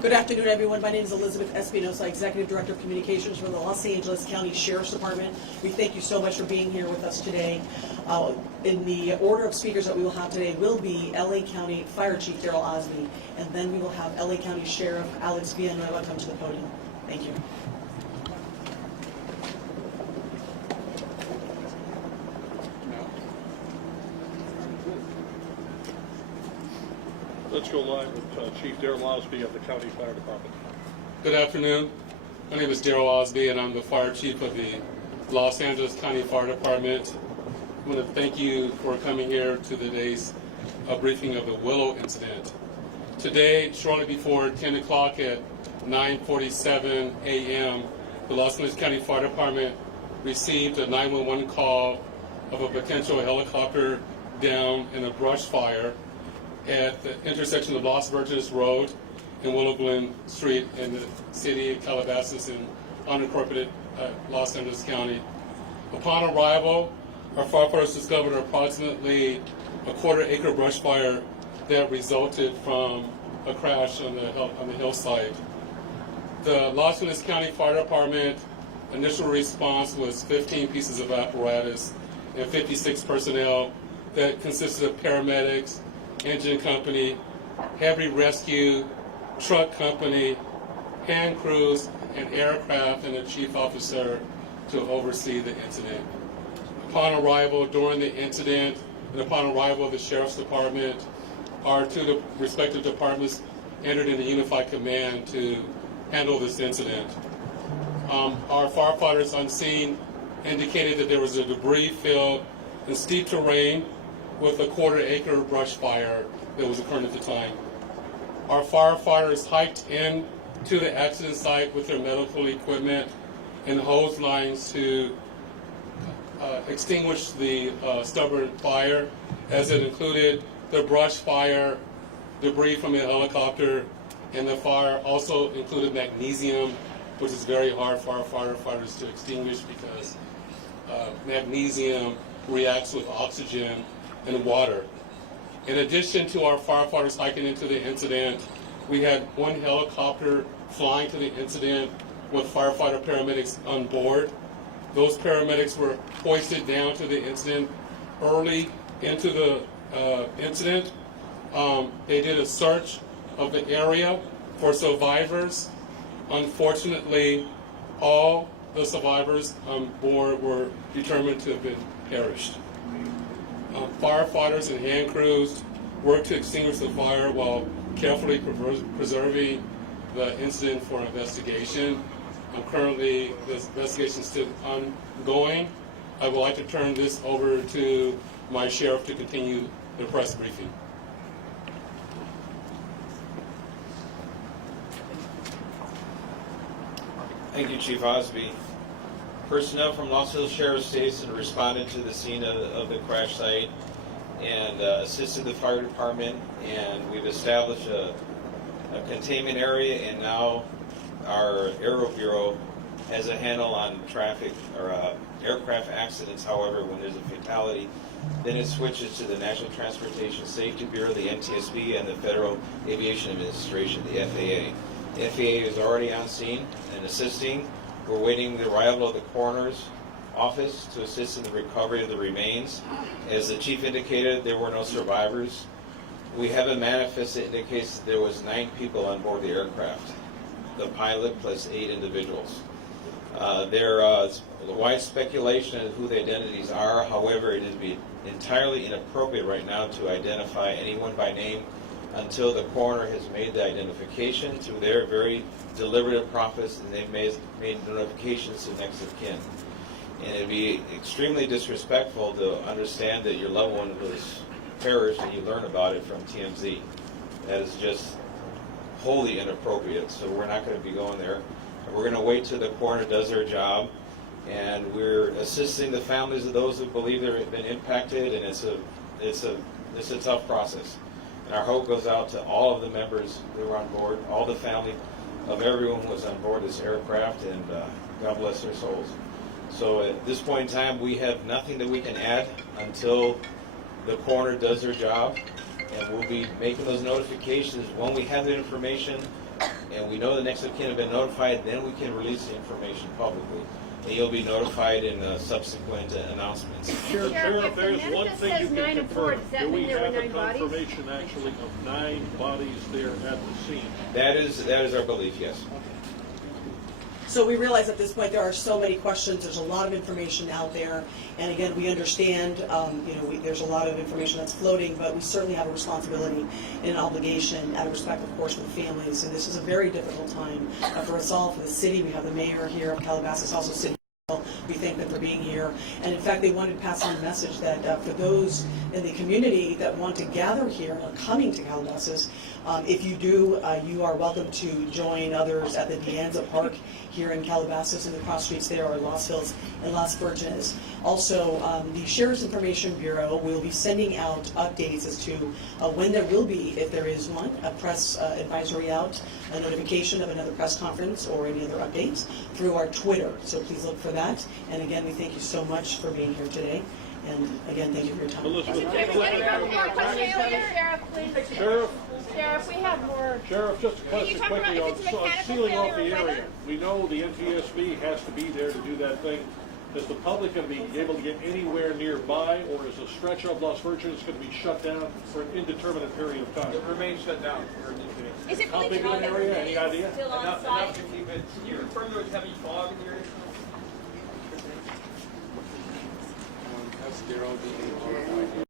Good afternoon, everyone. My name is Elizabeth Espinosa, Executive Director of Communications for the Los Angeles County Sheriff's Department. We thank you so much for being here with us today. In the order of speakers that we will have today will be LA County Fire Chief Daryl Osby, and then we will have LA County Sheriff Alex Villanueva come to the podium. Thank you. Let's go live with Chief Daryl Osby of the County Fire Department. Good afternoon. My name is Daryl Osby, and I'm the Fire Chief of the Los Angeles County Fire Department. I want to thank you for coming here to today's briefing of the Willow incident. Today, shortly before 10 o'clock at 9:47 a.m., the Los Angeles County Fire Department received a 911 call of a potential helicopter down in a brush fire at the intersection of Los Virgenes Road and Willow Glen Street in the city of Calabasas in unincorporated Los Angeles County. Upon arrival, our firefighters discovered approximately a quarter-acre brush fire that resulted from a crash on the hillside. The Los Angeles County Fire Department initial response was 15 pieces of apparatus and 56 personnel that consisted of paramedics, engine company, heavy rescue, truck company, hand crews, and aircraft, and a chief officer to oversee the incident. Upon arrival during the incident, and upon arrival of the Sheriff's Department, our two respective departments entered into unified command to handle this incident. Our firefighters on scene indicated that there was a debris field in steep terrain with a quarter-acre brush fire that was occurring at the time. Our firefighters hiked in to the accident site with their medical equipment and hose lines to extinguish the stubborn fire, as it included the brush fire, debris from the helicopter, and the fire also included magnesium, which is very hard for our firefighters to extinguish because magnesium reacts with oxygen and water. In addition to our firefighters hiking into the incident, we had one helicopter flying to the incident with firefighter paramedics on board. Those paramedics were hoisted down to the incident early into the incident. They did a search of the area for survivors. Unfortunately, all the survivors on board were determined to have been perished. Firefighters and hand crews worked to extinguish the fire while carefully preserving the incident for investigation. Currently, this investigation is still ongoing. I would like to turn this over to my sheriff to continue the press briefing. Thank you, Chief Osby. Personnel from Los Angeles Sheriff's Station responded to the scene of the crash site and assisted the fire department, and we've established a containment area, and now our Aero Bureau has a handle on traffic or aircraft accidents. However, when there's a fatality, then it switches to the National Transportation Safety Bureau, the NTSB, and the Federal Aviation Administration, the FAA. The FAA is already on scene and assisting. We're waiting the arrival of the coroner's office to assist in the recovery of the remains. As the chief indicated, there were no survivors. We have a manifest that indicates that there was 9 people on board the aircraft, the pilot plus 8 individuals. There is wide speculation of who the identities are. However, it would be entirely inappropriate right now to identify anyone by name until the coroner has made the identification through their very deliberative process, and they've made notifications to next of kin. And it'd be extremely disrespectful to understand that your loved one was perished and you learn about it from TMZ. That is just wholly inappropriate, so we're not going to be going there. We're going to wait till the coroner does their job, and we're assisting the families of those who believe they've been impacted, and it's a tough process. And our hope goes out to all of the members who were on board, all the family of everyone who was on board this aircraft, and God bless their souls. So at this point in time, we have nothing that we can add until the coroner does their job, and we'll be making those notifications when we have the information and we know the next of kin have been notified, then we can release the information publicly. And you'll be notified in subsequent announcements. Sheriff, if the there's one manifest thing you says 9 can and 4, confirm. does that Do we mean there were have a 9 bodies? confirmation actually of 9 bodies there at the scene? That is our belief, yes. So we realize at this point there are so many questions, there's a lot of information out there, and again, we understand, there's a lot of information that's floating, but we certainly have a responsibility and an obligation out of respect, of course, for the families, and this is a very difficult time for us all, for the city. We have the mayor here of Calabasas, also city. We thank them for being here, and in fact, they wanted to pass on the message that for those in the community that want to gather here and are coming to Calabasas, if you do, you are welcome to join others at the Deanza Park here in Calabasas, and the cross streets there are Los Hills and Las Virgenes. Also, the Sheriff's Information Bureau will be sending out updates as to when there will be, if there is one, a press advisory out, a notification of another press conference or any other updates through our Twitter. So please look for that. And again, we thank you so much for being here today. And again, thank you for your time. Elizabeth, Sheriff, please. Sheriff, Sheriff, we have more. Sheriff, just a Can you question talk quickly about on if it's a mechanical sealing off the failure or area. weather? We know the NTSB has to be there to do that thing. Is the public going to be able to get anywhere nearby, or is a stretch of Las Virgenes going to be shut down for an indeterminate period of time? It remains shut down. Is it How really big of an area? Any idea? still on Enough site? to keep it. Can you confirm there was heavy fog in the area? That's Daryl, the